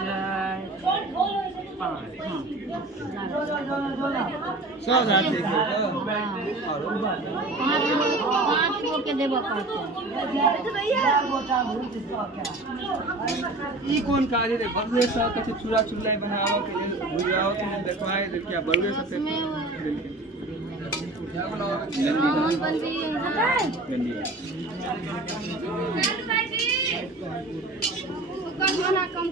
5 सब रात देखो पाँच गो के देबो पड़ते ई कौन काज रे बड़े सा कछ चूड़ा चुल्ला बनाओ के लेल बुझाओ के देखवाए देखिया बड़े से मोहन बंदी खाना कम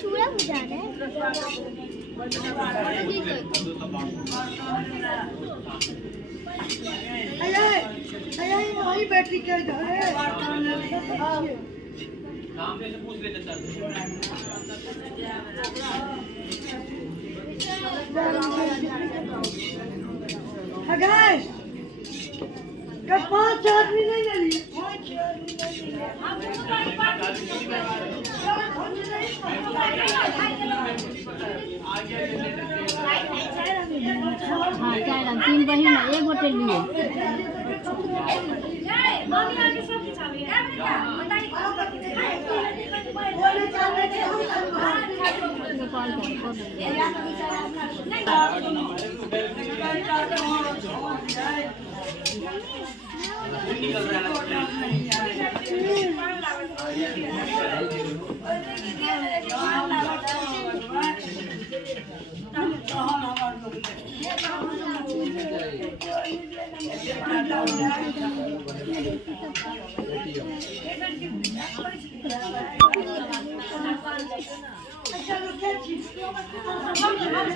चूड़ा बुझा रहे वही बैटरी के इधर है सामने से पूछ लेते सर गाइस कब 5 आदमी नहीं ले लिए हाँ 3 बहिन एक गोटे लिए अच्छा